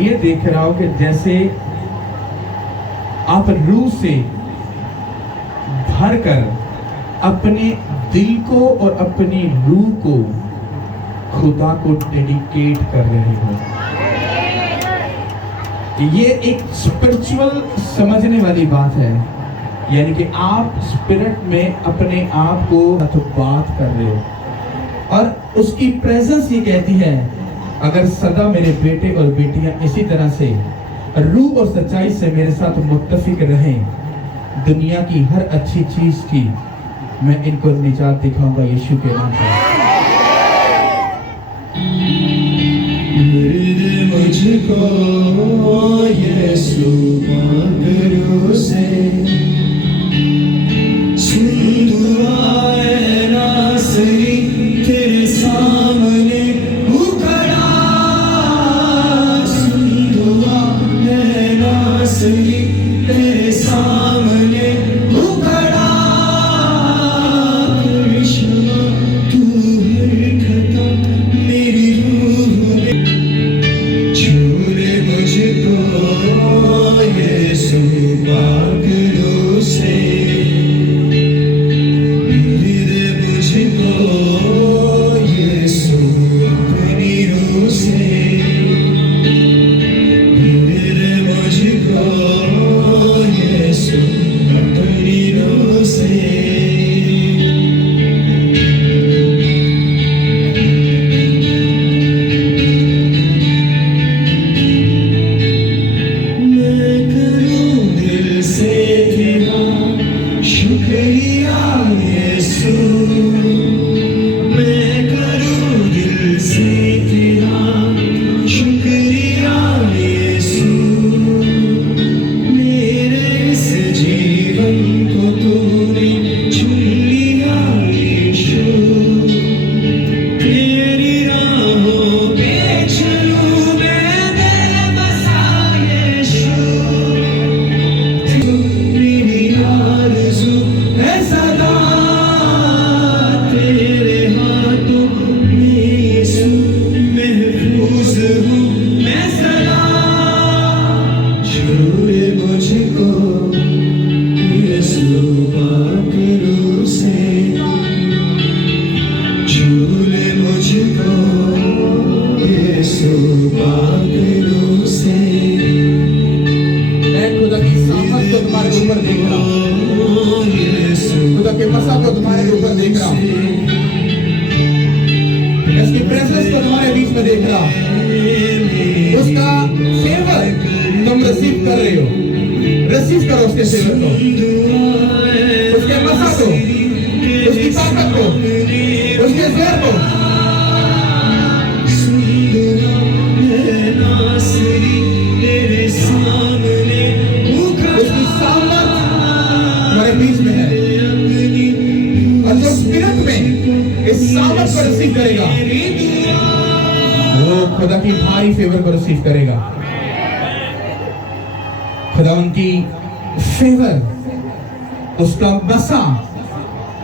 ये देख रहा हूं कि जैसे आप रूह से भरकर अपने दिल को और अपनी रूह को खुदा को डेडिकेट कर रहे हो। ये एक स्पिरिचुअल समझने वाली बात है, यानी कि आप स्पिरिट में अपने आप को तो बात कर रहे हो और उसकी प्रेजेंस ये कहती है, अगर सदा मेरे बेटे और बेटियां इसी तरह से रूह और सच्चाई से मेरे साथ मुत्तफिक रहें, दुनिया की हर अच्छी चीज की मैं इनको निजात दिखाऊंगा यीशु के नाम से। मुझको यीशु पागलों से सुन दुआएं नासरी तेरे सामने खड़ा, सुन दुआएं नासरी तेरे सामने खड़ा, कृष्ण तू हर खता मेरी रूह में छूले मुझको यीशु पागलों से, मिल दे मुझको यीशु अपनी रूह से, मिल दे मुझको यीशु अपनी रूह से। मैं करूं दिल से तेरा शुक्रिया यीशु, मैं करूं दिल से तेरा शुक्रिया यीशु, मेरे इस जीवन को तूने चुन लिया यीशु, तेरी राहों पे चलूं मैं बेबसा यीशु, मेरी आरज़ू है सदा तेरे हाथों में यीशु, महफूज हूँ मैं सदा, छूले मुझको यीशु पागलों से, छूले मुझको यीशु पागलों से। मैं खुदा की सामर्थ को तुम्हारे ऊपर देख रहा हूं, खुदा के मसा को तुम्हारे ऊपर देख रहा हूं, इसकी प्रेजेंस को तुम्हारे बीच में देख रहा हूं, उसका फेवर तुम रिसीव कर रहे हो, रिसीव करो उसके फेवर को, उसके मसा को, उसकी ताकत को, उसके जोर को। तेरे सामने उसकी सामर्थ तुम्हारे बीच में है और जो स्पिरिट में इस सामर्थ को रिसीव करेगा वो खुदा की भारी फेवर को रिसीव करेगा। खुदा उनकी फेवर, उसका मसा,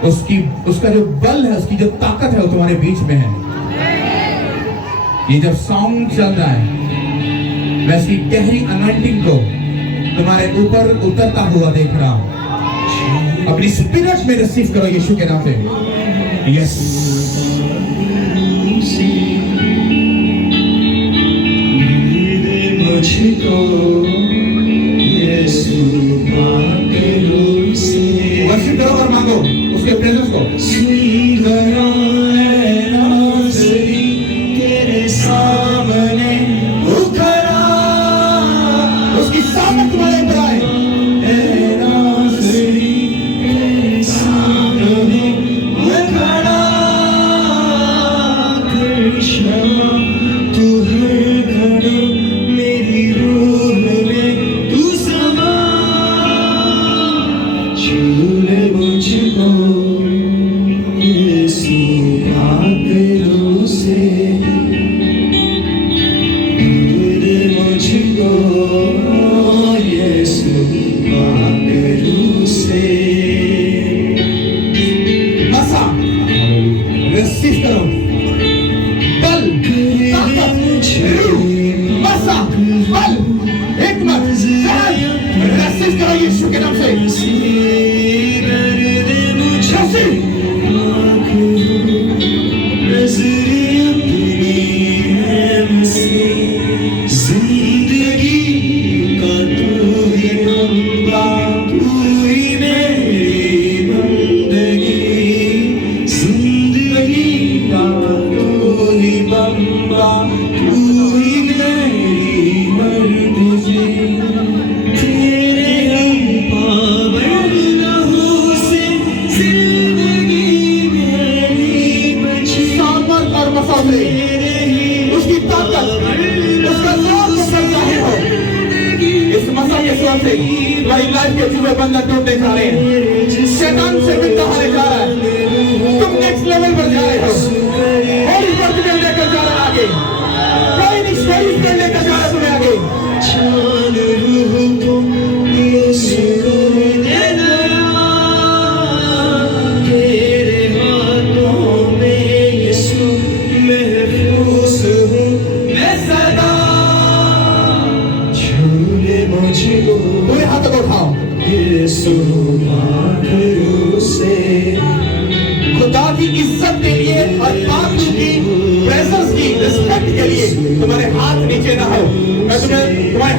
उसका जो बल है, उसकी जो ताकत है वो तुम्हारे बीच में है। ये जब साउंड चल रहा है वैसी गहरी अनॉइंटिंग को तुम्हारे ऊपर उतरता हुआ देख रहा हूं। अपनी स्पिरिट में रिसीव करो यीशु के नाम से। यस, मुझको यीशु पागलों से, वर्शिप करो और मांगो उसके प्रेजेंस को। सुंदर है नासरी तेरे सामने खड़ा, उसकी सामर्थ तुम्हारे ऊपर आए। है नासरी तेरे सामने खड़ा, कृष्ण तू हर घड़ी मेरी रूह में तू समा, छूले मुझको यीशु पागलों से, मिल दे मुझको यीशु बल हिकमत रसीद करो यीशु के नाम से उसकी ताकत उसका जोर तुम पर जाहिर हो। इस मसा के साथ से तुम्हारी लाइफ के जुए बंधन टूटने जा रहे हैं, शैतान से बिल्कुल हारे जा रहा है, तुम नेक्स्ट लेवल पर जा रहे हो। होली पर तुम्हें लेकर जा रहा है आगे, कोई नहीं स्टोरीज पर लेकर जा रहा है तुम्हें आगे। पूरे हाथों को उठाओ। खुदा की इज्जत के लिए और पाक की प्रेजेंस की रिस्पेक्ट के लिए तुम्हारे हाथ नीचे ना हो। मैं तुम्हें तुम्हारे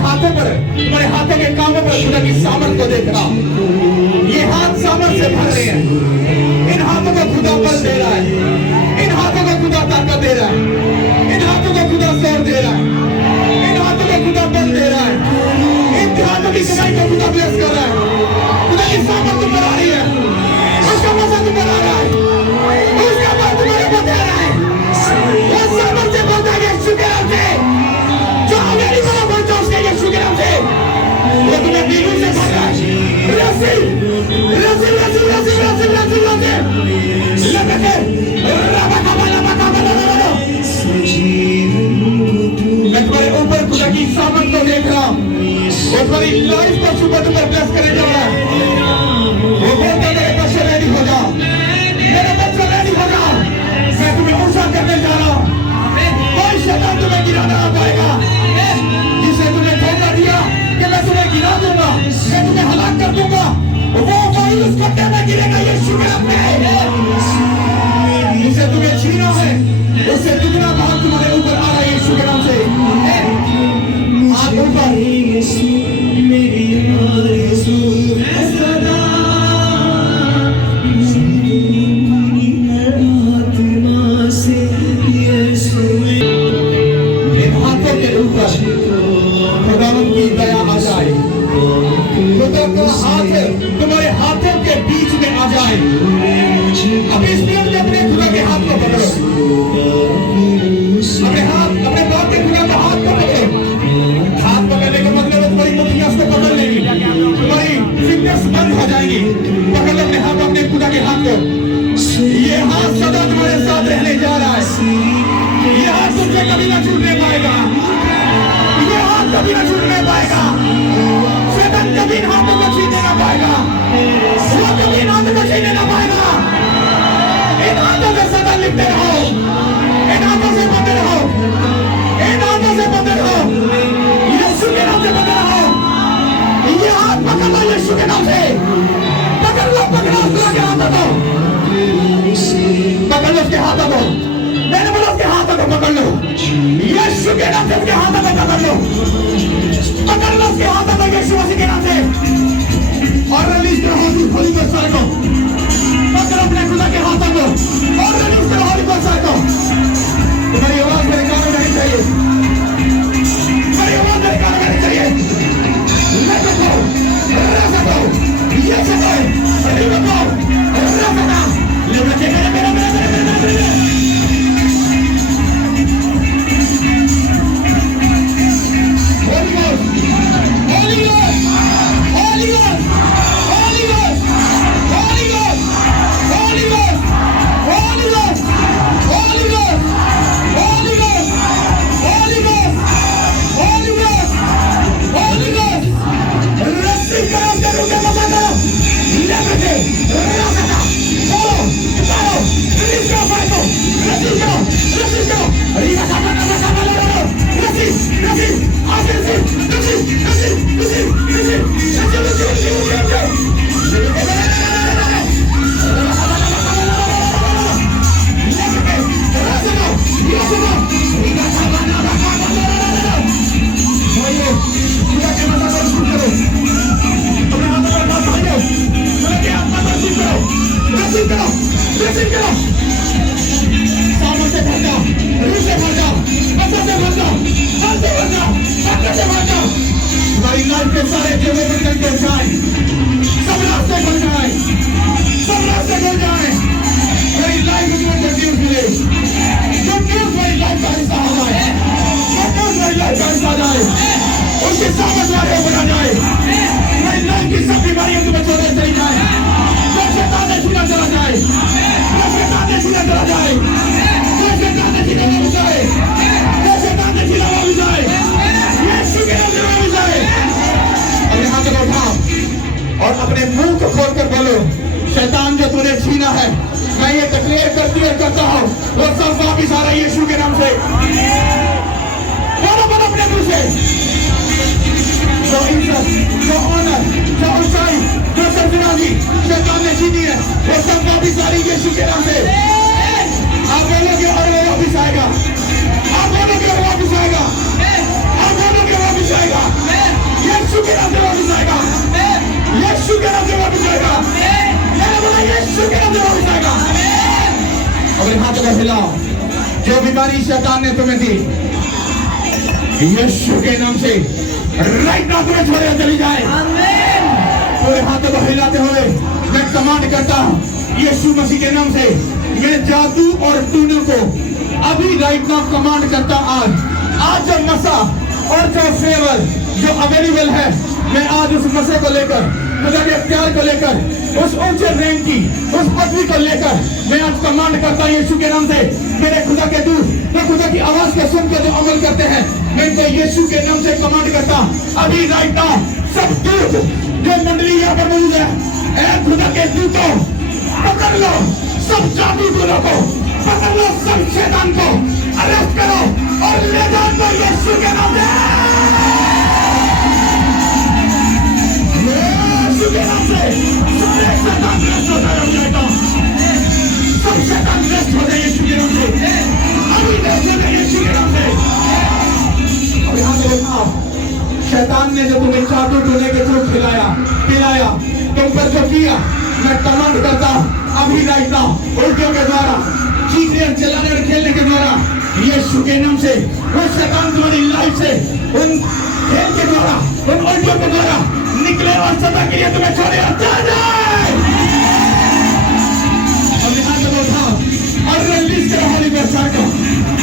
हाथों के कामों पर खुदा की सामर्थ को देख रहा हूं। ये हाथ सामर्थ से भर रहे हैं। इन हाथों को खुदा बल दे रहा है, इन हाथों को खुदा ताकत दे रहा है, इन हाथों को खुदा जोर दे रहा है, इन हाथों को खुदा बल दे रहा है, इन हाथों की कमाई को खुदा ब्लेस कर रहा है। खुदा की सामर्थ तुम पर आ रही है, उसका मजा तुम पर आ रहा है, उसका बल तुम्हारे ऊपर दे रहा है। वो सामर्थ से बोलता है यीशु के नाम से, जो हमारी तरह बोलता है उसके यीशु के नाम से, वो तुम्हें दिलों से भर रहा है। रसी रसी रसी रसी रसी रसी रसी लगते मैं तुम्हारे ऊपर खुदा की सामर्थ को देख रहा हूँ। वो तुम्हारी लाइफ को सुपर डुपर ब्लेस करने जा रहा है। वो बोलता है मेरे बच्चे रेडी हो जाओ, मेरे बच्चे रेडी हो जाओ, मैं तुम्हें ऊंचा करने जा रहा हूँ। कोई शैतान तुम्हें गिरा ना पाएगा। जिसे तुमने धोखा दिया कि मैं तुम्हें गिरा दूंगा, मैं तुम्हें हलाक कर दूंगा, वो भाई उस पट्टे में गिरेगा यीशु के नाम में। जिसे तुम्हें छीना है उससे दुगना भाग तुम्हारे ऊपर आ रहा है यीशु के नाम से। हाथ ऊपर मेरी आरज़ू है सदा आत्मा से यीशु। इन हाथों के ऊपर खुदावंद की दया आ जाए, खुदा का हाथ तुम्हारे हाथों के बीच में आ जाए। अब इस मिनट में अपने खुदा के हाथ को पकड़ो, अपने बाप के खुदा का हाथ को पकड़ो। हाथ पकड़ने का मतलब तुम्हारी मुट्ठियां उसको पकड़ लेंगी, तुम्हारी फिंगर्स बंद हो जाएंगी। पकड़ लो अपने हाथ, अपने खुदा के हाथ को। ये हाथ सदा तुम्हारे साथ रहने जा रहा है। ये हाथ तुमसे कभी ना छूटने पाएगा, ये हाथ कभी ना छूटने पाएगा। शैतान कभी इन हाथों को छीनने ना पाएगा, वो कभी इन हाथों को छीनने ना पाएगा। इन हाथों से सदा लिखते रहो, इन हाथों से बंधे रहो, इन हाथों से बंधे रहो, यीशु के नाम से बंधे रहो। ये हाथ पकड़ लो यीशु के नाम से, पकड़ लो, पकड़ो उसके हाथों को, पकड़ लो उसके हाथों को। मैंने बोला उसके हाथों को पकड़ लो, यीशु के नाम से उसके हाथों को पकड़ लो, पकड़ लो उसके हाथों को यीशु मसीह के नाम से। और रिलीज करो होली गोस्ट को, पकड़ो अपने खुदा के हाथों को और रिलीज करो होली गोस्ट को। तुम्हारी आवाज मेरे कानों में नहीं चाहिए, तुम्हारी आवाज मेरे कानों में नहीं चाहिए। लेट गो, रस दो, ये सब है, लेट गो, रस दो, ले बच्चे मेरे सारे जगह पर चलते जाए, सब रास्ते खुल जाए, सब रास्ते खुल जाए, मेरी लाइफ में कंफ्यूज मिले, कंफ्यूज मेरी लाइफ का हिस्सा हो जाए, कंफ्यूज मेरी लाइफ का हिस्सा जाए, उसके समझ वाले बना जाए, मेरी लाइफ की सब बीमारियां तुम्हें छोड़े चली जाए, जब शैतान ने छीना चला जाए, जब शैतान ने छीना चला जाए, जब शैतान ने छीना वापस आए, जब शैतान ने छीना वापस आए, यीशु के नाम से वापस आए। अपने हाथ को उठाओ और अपने मुंह को खोलकर बोलो, शैतान जो तूने छीना है, मैं ये डिक्लेयर करता हूँ, वो सब वापस आ रहा है यीशु के नाम से। बोलो बोलो अपने मुंह से, जो इज्जत, जो ऑनर, जो ऊंचाई, जो सरफराजी शैतान ने छीनी है, वो सब वापस आ रही है यीशु के नाम से। आप बोलोगे और वो वापस आएगा, आप बोलोगे और वापस आएगा, आप बोलोगे वापस आएगा, यीशु के नाम से वापस आएगा, यीशु के नाम से वापस आएगा, मैंने बोला यीशु के नाम से वापस आएगा। अपने हाथों को हिलाओ, जो बीमारी शैतान ने तुम्हें दी, यीशु के नाम से राइट नाउ तुम्हें छोड़े चली जाए। पूरे हाथों को हिलाते हुए मैं कमांड करता हूँ यीशु मसीह के नाम से, मैं जादू और टूने को अभी राइट नाउ कमांड करता आज जो मसा और जो फेवर जो अवेलेबल है, मैं आज उस मसे को लेकर, खुदा के प्यार को लेकर, उस ऊंचे रैंक की उस पदवी को लेकर मैं आज कमांड करता हूँ यीशु के नाम से। मेरे खुदा के दूत जो खुदा की आवाज के सुन के जो अमल करते हैं, मैं इनको यीशु के नाम से कमांड करता हूँ अभी राइट नाउ, सब दूत जो मंडली यहाँ पर मौजूद है, ऐ खुदा के दूतों पकड़ लो, सब जादूगरों को पकड़ लो, सब शैतान को अरेस्ट करो और ले जाओ इनको यीशु के नाम से, यीशु के नाम से। सारे शैतान रेस्ट हो जाए, सब शैतान रेस्ट हो जाए यीशु के नाम से, अभी रेस्ट हो जाए यीशु के नाम से। अब यहाँ से देखो, शैतान ने जो तुम्हें चाटू टूने के थ्रू खिलाया पिलाया, तुम पर जो किया, मैं कमांड करता हूँ अभी राइट नाउ, उल्टियों के द्वारा, चीखने और चिल्लाने और खेलने के द्वारा, यीशु के नाम से वो शैतान तुम्हारी लाइफ से, उन खेल के द्वारा, उन उल्टियों के द्वारा निकले और सदा के लिए तुम्हें छोड़े और चला जाए। और यहाँ से उठाओ और रिलीज करो होली बरसात को,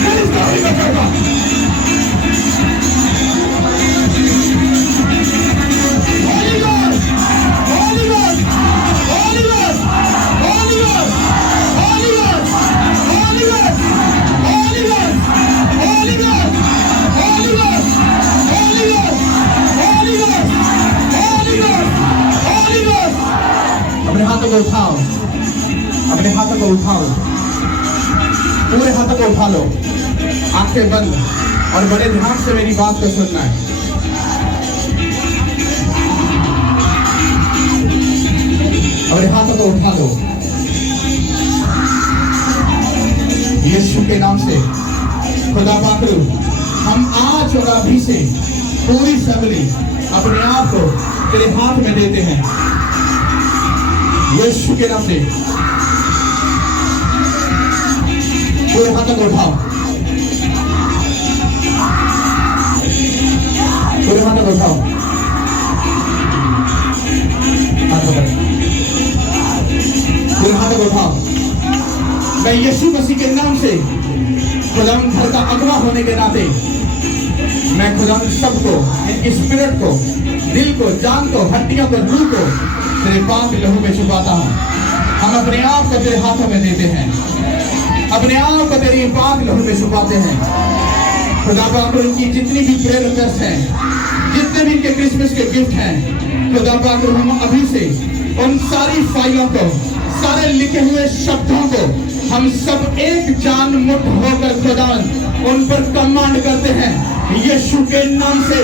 रिलीज करो होली बरसात को। Holy Ghost, Holy Ghost, Holy Ghost, Holy Ghost, Holy Ghost, Holy Ghost, Holy Ghost, Holy Ghost, Holy Ghost, Holy Ghost, Holy Ghost, Holy Ghost, Holy Ghost। अपने हाथों को उठाओ, अपने हाथों को उठाओ, पूरे हाथों को उठा लो, आंखें बंद और बड़े ध्यान से मेरी बात को सुनना है। अपने हाथों को उठा लो, यीशु के नाम से। खुदा पाक, हम आज और अभी से पूरी फैमिली अपने आप को तेरे हाथ में देते हैं यीशु के नाम से। पूरे हाथों को उठाओ, पूरे हाथों को उठाओ, हाथों को पूरे हाथों को उठाओ। मैं यीशु मसीह के नाम से खुदा घर का अगवा होने के नाते मैं खुदा सबको, इनकी स्पिरिट को, दिल को, जान को, हड्डियों को, रूह को तेरे पाक लहू में छुपाता हूँ। हम अपने आप को तेरे हाथों में देते हैं, अपने आप को तेरी पाक लहू में छुपाते हैं। खुदा पाक, इनकी जितनी भी प्रेयर रिक्वेस्ट हैं, जितने भी इनके क्रिसमस के गिफ्ट हैं, खुदा पाक हम अभी से उन सारी फाइलों को, सारे लिखे हुए शब्दों को हम सब एक जान मुठ होकर खुदा उन पर कमांड करते हैं यीशु के नाम से।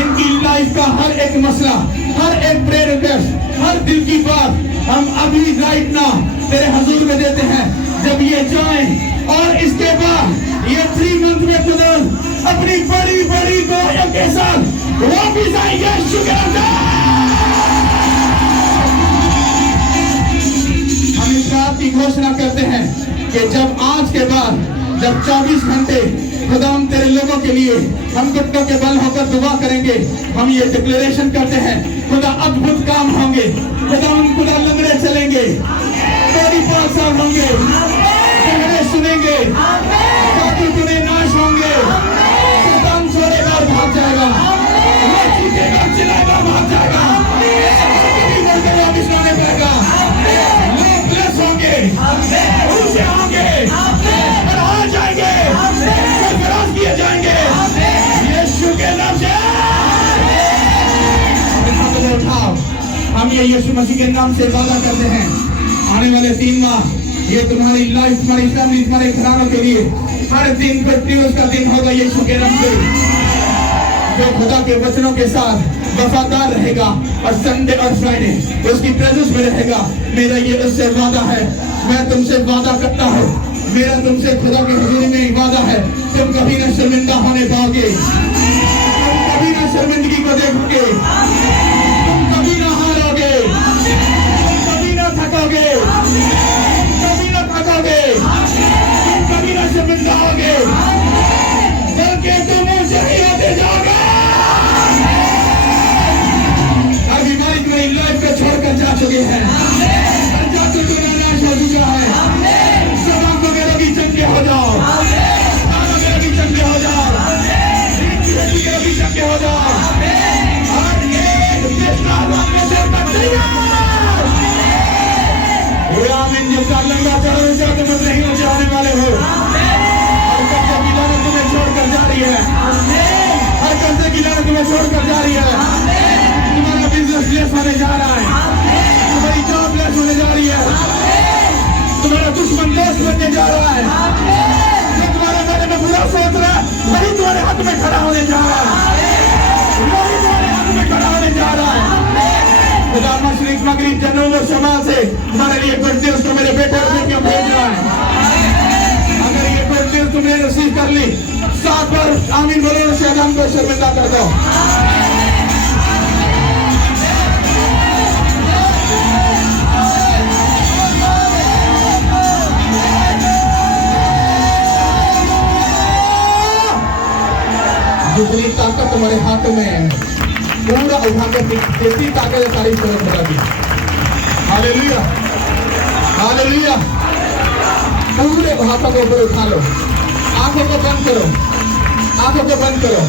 इनकी लाइफ का हर एक मसला, हर एक प्रेयर रिक्वेस्ट, हर दिल की बात हम अभी राइट नाउ तेरे हुजूर में देते हैं। जब ये जाएं और इसके बाद ये 3 मंथ में खुदा अपनी बड़ी बड़ी दुआओं के साथ वापिस आए यीशु के नाम से। हम इस बात की घोषणा करते हैं कि जब आज के बाद जब 24 घंटे खुदा हम तेरे लोगों के लिए हम घुटनों के बल होकर दुआ करेंगे, हम ये डिक्लेरेशन करते हैं खुदा अद्भुत काम होंगे, खुदा लंगड़े चलेंगे, तेरी पास होंगे, चेहरे सुनेंगे, जादू टूने नाश होंगे, शैतान छोड़ेगा और भाग जाएगा, वो चीखेगा चिल्लाएगा भाग जाएगा, वापिस लाने पड़ेगा, लोग ब्लेस होंगे, ऊंचे होंगे और आ जाएंगे, सरफराज किए जाएंगे यीशु के नाम से। उठाओ, हम ये यीशु मसीह के नाम से वादा करते हैं आने वाले 3 माह ये तुम्हारी लाइफ, तुम्हारी फैमिली, तुम्हारे घरानों के लिए हर दिन प्रतिदिन का दिन होगा यीशु के नाम से। जो खुदा के वचनों के साथ वफादार रहेगा और संडे और फ्राइडे उसकी प्रेजेंस में रहेगा, मेरा ये उससे वादा है, मैं तुमसे वादा करता हूँ, मेरा तुमसे खुदा की हुजूरी में वादा है, तुम कभी ना शर्मिंदा होने पाओगे, तुम कभी ना शर्मिंदगी को देखोगे, तुम कभी ना हारोगे, तुम कभी ना थकोगे, तुम कभी ना थकोगे, तुम कभी ना शर्मिंदा होगे, बल्कि तुम ऊंचे ही होते जाओगे। हर बीमारी तुम्हारी लाइफ को छोड़कर जा चुके हैं, हर जादू तुम्हारा नाश हो चुका है, सब आंखों के रोगी चंगे हो जाओ, कानों के रोगी चंगे हो जाओ, रीति के रोगी चंगे हो जाओ, और एक विश्वास अपने सिर पर तैयार। आमीन। जिसका लंबा चढ़ने से तुम नहीं हो जाने वाले हो, हर कर्जे की लानत तुम्हें छोड़कर जा रही है, हर कर्जे की लानत तुम्हें छोड़कर जा रही है, तुम्हारा बिजनेस लेस होने जा रहा है, तुम्हारी जॉब लेस होने जा रही है, तुम्हारा दुश्मन दोस्त बनने जा रहा है, जो तुम्हारे बारे में बुरा सोच रहा है वही तुम्हारे हाथ में खड़ा होने जा रहा है, वही तुम्हारे हाथ में खड़ा होने जा रहा है। खुदा मशरिक मगरिब जनूब और शमाल से तुम्हारे लिए गुड न्यूज़ को मेरे बेटे और बेटियों भेज रहा है। अगर ये गुड न्यूज़ तुमने रिसीव कर ली, 7 बार आमीन बोलो और शैतान को शर्मिंदा कर दो। जितनी ताकत तुम्हारे हाथों में है पूरा उठाकर जितनी ताकत है सारी तरफ बता दी। Hallelujah, hallelujah. पूरे हाथों को ऊपर उठा लो, आंखों को बंद करो, आंखों को बंद करो।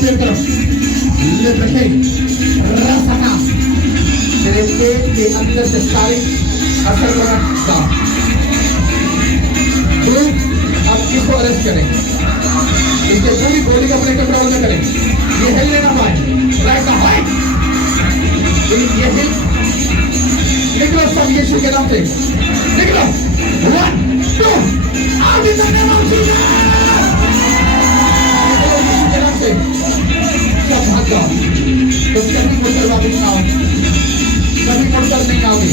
फिर करो, लिफ्ट रखे, रसना तेरे पेट के अंदर से सारी असर का अब किसको अरेस्ट करें, इसके पूरी बॉडी को अपने कंट्रोल में करें, ये हिल लेना पाए, राइट ना हाइट, ये हिल निकलो सब यीशु के नाम से, निकलो 1 2 आगे जाने वाली के नाम से सब भाग जाओ, तो कभी मुड़कर वापस ना आओ, कभी मुड़कर नहीं आओगे,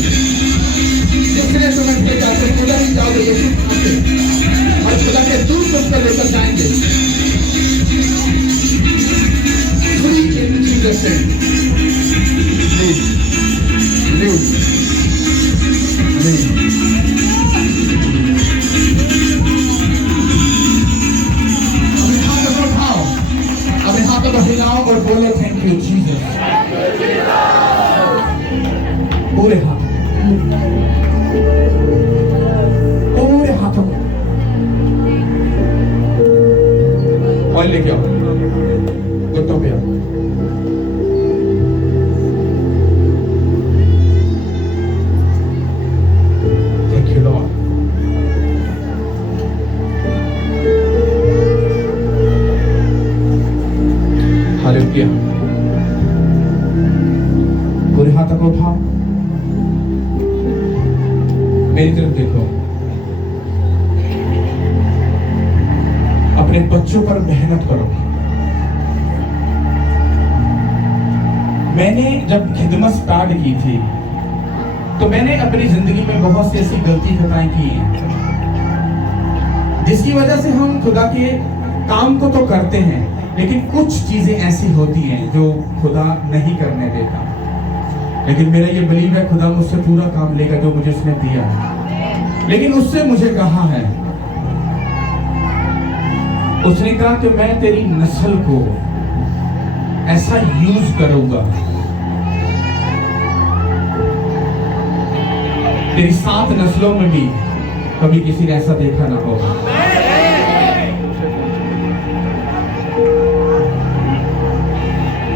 जिसने तुम्हें भेजा तुम उधर ही जाओगे यीशु नाम से, और खुदा के दूत तुमको लेकर जाएंगे। Free in Jesus name, live live. अपने हाथों को हिलाओ और बोलो थैंक यू जीसस। पूरे हाथों को ऑयल लेके आओ, घुटनों पे आओ। Thank you Lord. हालेलुया। पूरे हाथों को उठाओ, मेरी तरफ देखो, अपने बच्चों पर मेहनत करो। मैंने जब खिदमत स्टार्ट की थी तो मैंने अपनी जिंदगी में बहुत सी ऐसी गलती खताएं की हैं जिसकी वजह से हम खुदा के काम को तो करते हैं, लेकिन कुछ चीजें ऐसी होती हैं जो खुदा नहीं करने देता। लेकिन मेरा ये बिलीव है खुदा मुझसे पूरा काम लेगा जो मुझे उसने दिया है। लेकिन उससे मुझे कहा है, उसने कहा कि मैं तेरी नस्ल को ऐसा यूज करूंगा, तेरी 7 नस्लों में भी कभी किसी ने ऐसा देखा ना होगा।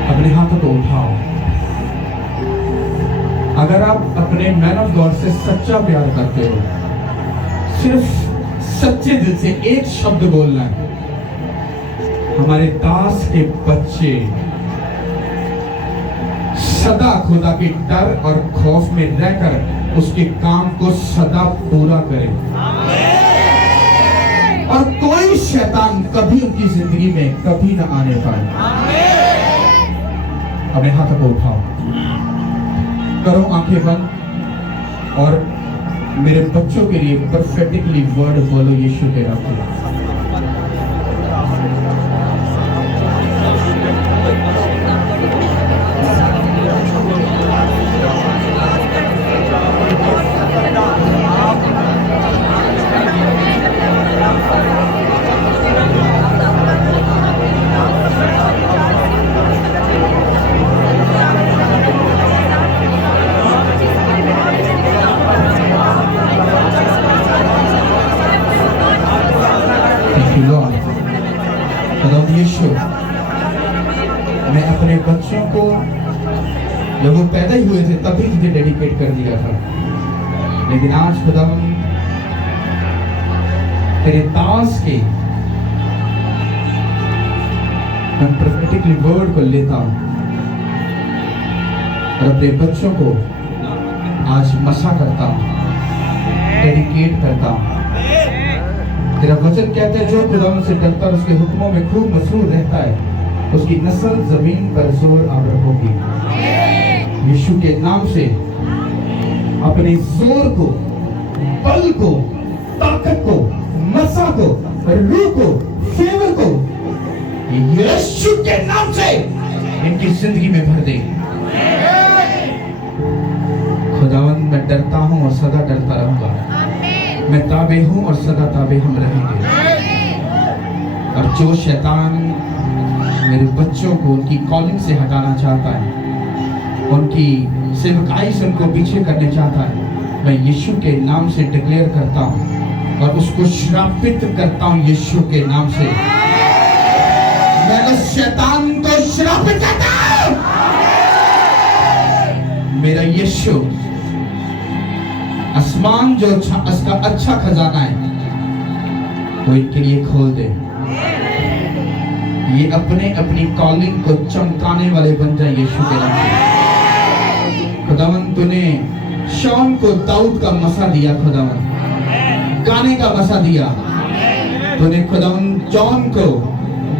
अपने हाथों को उठाओ। अगर आप अपने मैन ऑफ गॉड से सच्चा प्यार करते हो, सिर्फ सच्चे दिल से एक शब्द बोलना है, हमारे दास के बच्चे सदा खुदा के डर और खौफ में रहकर उसके काम को सदा पूरा करें, और कोई शैतान कभी उनकी जिंदगी में कभी ना आने पाए। अपने हाथों को उठाओ, करो आंखें बंद और मेरे बच्चों के लिए परफेक्टली वर्ड बोलो यीशु के नाम से। यीशु, मैं अपने बच्चों को जब वो पैदा ही हुए थे तभी तुझे डेडिकेट कर दिया था, लेकिन आज खुदा तेरे दास के मैं प्रोफेटिकली वर्ड को लेता हूं और अपने बच्चों को आज मसा करता हूं, डेडिकेट करता हूं। तेरा वचन कहता है जो खुदा से डरता है उसके हुक्मों में खूब मसरूर रहता है, उसकी नस्ल जमीन पर जोर आवर होगी। यीशु के नाम से अपने जोर को, बल को, ताकत को, मसा को, रूह को, फेवर को यीशु के नाम से इनकी जिंदगी में भर दे। खुदावंद मैं डरता हूं और सदा डरता रहूंगा, मैं ताबे हूं और सदा ताबे हम रहेंगे। और जो शैतान मेरे बच्चों को उनकी कॉलिंग से हटाना चाहता है, उनकी सेवकाई से उनको पीछे करने चाहता है, मैं यीशु के नाम से डिक्लेयर करता हूं और उसको श्रापित करता हूं यीशु के नाम से। मैं उस शैतान को श्रापित करता हूं। मेरा यीशु आसमान जो उसका अच्छा खजाना है वो इनके लिए खोल दे। ये अपने अपनी कॉलिंग को चमकाने वाले बन जाए यीशु के नाम से। खुदावन तूने शौन को दाऊद का मसा दिया, खुदावन गाने का मसा दिया। तूने खुदावन जॉन को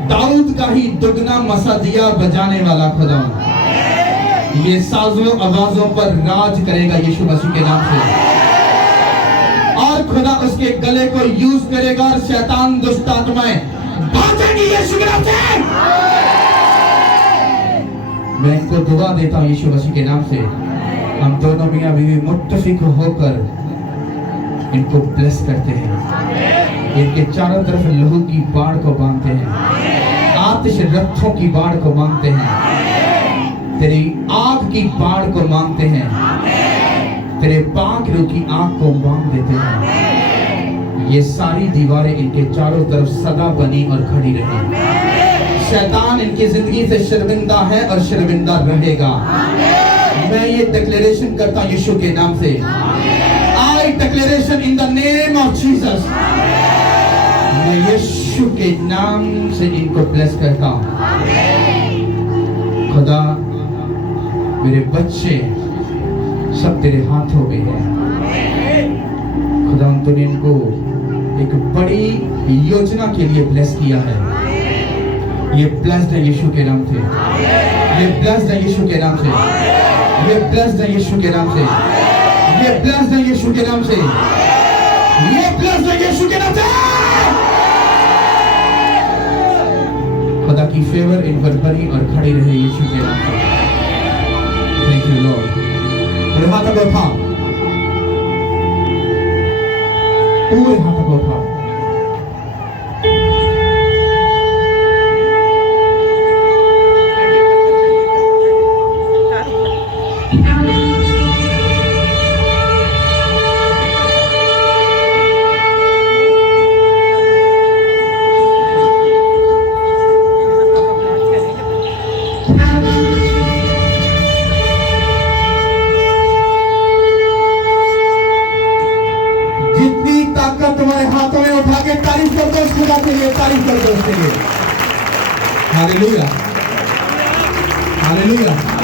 दाऊद का ही दुगना मसा दिया बजाने वाला। खुदावन ये साजों आवाजों पर राज करेगा यीशु मसीह के नाम से, और खुदा उसके गले को यूज करेगा और शैतान दुष्ट आत्माएं भागेंगी यीशु के नाम से। मैं इनको दुआ देता हूं यीशु मसीह के नाम से। हम दोनों मियां बीवी मुत्तफिक होकर इनको ब्लेस करते हैं। इनके चारों तरफ लहू की बाढ़ को बांधते हैं, आतिश रथों की बाढ़ को मांगते हैं, तेरी आग की बाढ़ को मांगते हैं, तेरे पाक रूह की आग को मांग देते हैं। ये सारी दीवारें इनके चारों तरफ सदा बनी और खड़ी रही। शैतान इनकी जिंदगी से शर्मिंदा है और शर्मिंदा रहेगा। मैं ये डिक्लेरेशन करता हूं यीशु के नाम से। I declaration in the name of Jesus. मैं यीशु के नाम से इनको ब्लेस करता हूं। खुदा मेरे बच्चे सब तेरे हाथों में है। खुदा तूने इनको एक बड़ी योजना के लिए ब्लेस किया है। ये ब्लेस्ड है यीशु के नाम से। ये ब्लेस्ड है यीशु के नाम से। ये ब्लेस्ड है यीशु के नाम से। ये ब्लेस्ड है यीशु के नाम से। ये ब्लेस्ड है यीशु के नाम से। खुदा की फेवर इन पर बनी और खड़ी रहे यीशु के नाम से। Thank you Lord. पूरे हाथों को उठाओ, पूरे हाथों को उठाओ। जितनी ताकत तुम्हारे हाथों में उठा के तारीफ कर दो उस खुदा के लिए, तारीफ कर दो उसके लिए। Hallelujah, hallelujah.